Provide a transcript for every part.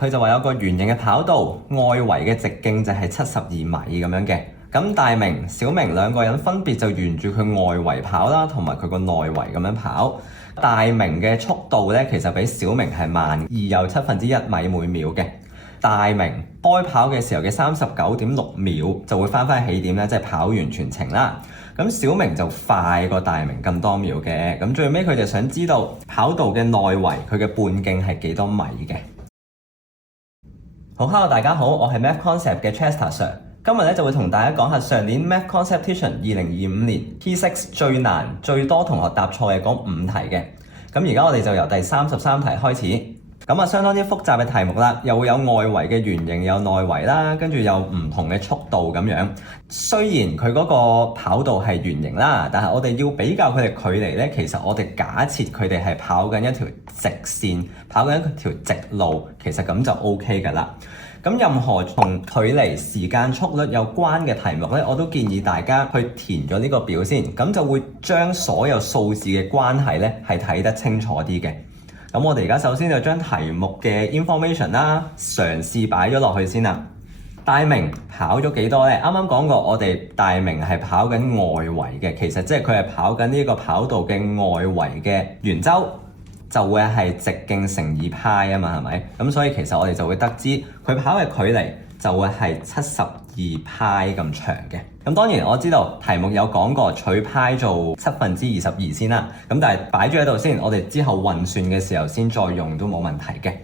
佢就話有個圓形嘅跑道，外圍嘅直徑就係72米咁樣嘅。咁大明、小明兩個人分別就沿住佢外圍跑啦，同埋佢個內圍咁樣跑。大明嘅速度咧，其實比小明係慢2又1/7米每秒嘅。大明開跑嘅時候嘅39.6秒就會翻返起點咧，即係跑完全程啦。咁小明就快過大明咁多秒嘅。咁最尾佢就想知道跑道嘅內圍佢嘅半徑係幾多米嘅。好 ，Hello 大家好，我係 Math Concept 嘅 Chester Sir。今日咧就會同大家講下上年 Math Conception 2025年 P6 最難、最多同學答錯嘅嗰5題嘅。咁而家我哋就由第33題開始。咁相當之複雜嘅題目啦，又會有外圍嘅圓形，有內圍啦，跟住有唔同嘅速度咁樣。雖然佢嗰個跑道係圓形啦，但係我哋要比較佢哋距離咧，其實我哋假設佢哋係跑緊一條直線，跑緊一條直路，其實咁就 OK 㗎啦。咁任何同距離、時間、速率有關嘅題目咧，我都建議大家去填咗呢個表先，咁就會將所有數字嘅關係咧係睇得清楚啲嘅。咁我哋而家首先就將題目嘅 information 啦，嘗試擺咗落去先啦。大明跑咗幾多呢？啱啱講過，我哋大明係跑緊外圍嘅，其實即係佢係跑緊呢個跑道嘅外圍嘅圓周，就會係直徑乘以派啊嘛，係咪？咁所以其實我哋就會得知佢跑嘅距離就會係72派咁長嘅。咁當然我知道題目有講過取派做22/7先啦，咁但係擺咗喺度先，我哋之後運算嘅時候先再用都冇問題嘅。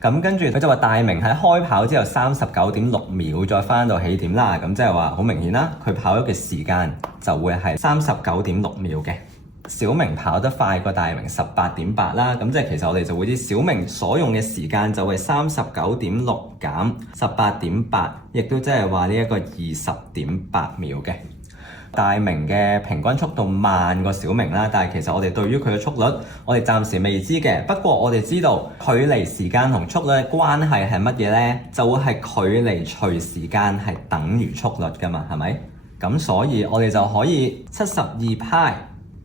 咁跟住佢就話大明喺開跑之後39.6秒再翻到起點啦，咁即係話好明顯啦，佢跑咗嘅時間就會係39.6秒嘅。小明跑得快過大明18.8啦，咁即係其實我哋就會知小明所用嘅時間就係39.6減18.8，亦都即係話呢一個20.8秒嘅。大明嘅平均速度慢過小明啦，但係其實我哋對於佢嘅速率，我哋暫時未知嘅。不過我哋知道距離、時間同速率嘅關係係乜嘢呢？就會係距離除時間係等於速率㗎嘛，係咪？咁所以我哋就可以72派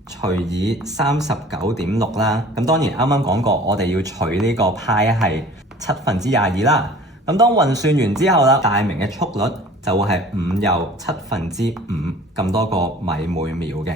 除以39.6啦，咁當然啱啱講過，我哋要取呢個派係22/7啦。咁當運算完之後啦，大明嘅速率就會係5又7/5咁多個米每秒嘅。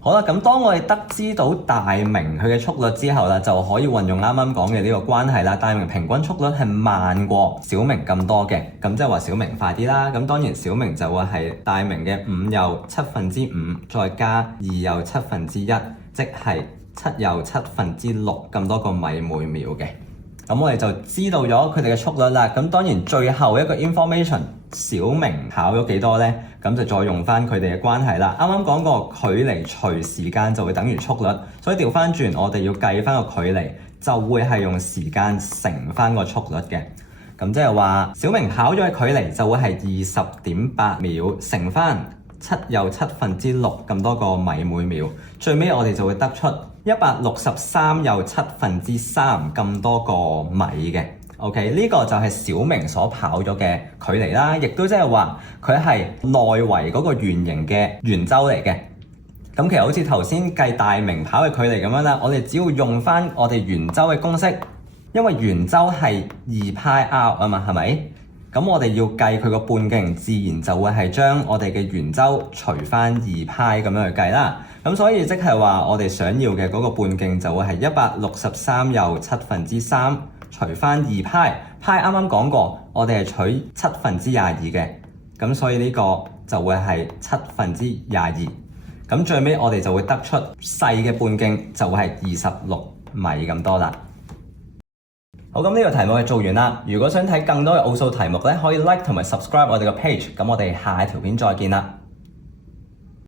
好啦，咁當我哋得知到大明佢嘅速率之後啦，就可以運用啱啱講嘅呢個關係啦。大明平均速率係慢過小明咁多嘅，咁即係話小明快啲啦。咁當然小明就會係大明嘅5又5/7再加2又1/7，即係7又6/7咁多個米每秒嘅。咁我哋就知道咗佢哋嘅速率啦。咁當然最後一個 information， 小明跑咗幾多呢？咁就再用翻佢哋嘅關係啦。啱啱講過距離除時間就會等於速率，所以調翻轉我哋要計翻個距離，就會係用時間乘翻個速率嘅。咁即係話小明跑咗嘅距離就會係20.8秒乘翻7又6/7咁多個米每秒，最尾我哋就會得出163又3/7咁多個米嘅。OK， 呢個就係小明所跑咗嘅距離啦，亦都即係話佢係內圍嗰個圓形嘅圓周嚟嘅。咁其實好似頭先計大明跑嘅距離咁樣啦，我哋只要用翻我哋圓周嘅公式，因為圓周係2πr啊嘛，係咪？咁我哋要計佢個半徑，自然就會係將我哋嘅圓周除翻2π咁樣去計啦。咁所以即係話我哋想要嘅嗰個半徑就會係163又7/3除翻2π，派啱啱講過，我哋係取7/22嘅，咁所以呢個就會係7/22。咁最尾我哋就會得出細嘅半徑就會係26米咁多啦。好，咁呢個題目就做完啦。如果想睇更多嘅奧數題目咧，可以 like 同埋 subscribe 我哋個 page。咁我哋下一條片再見啦。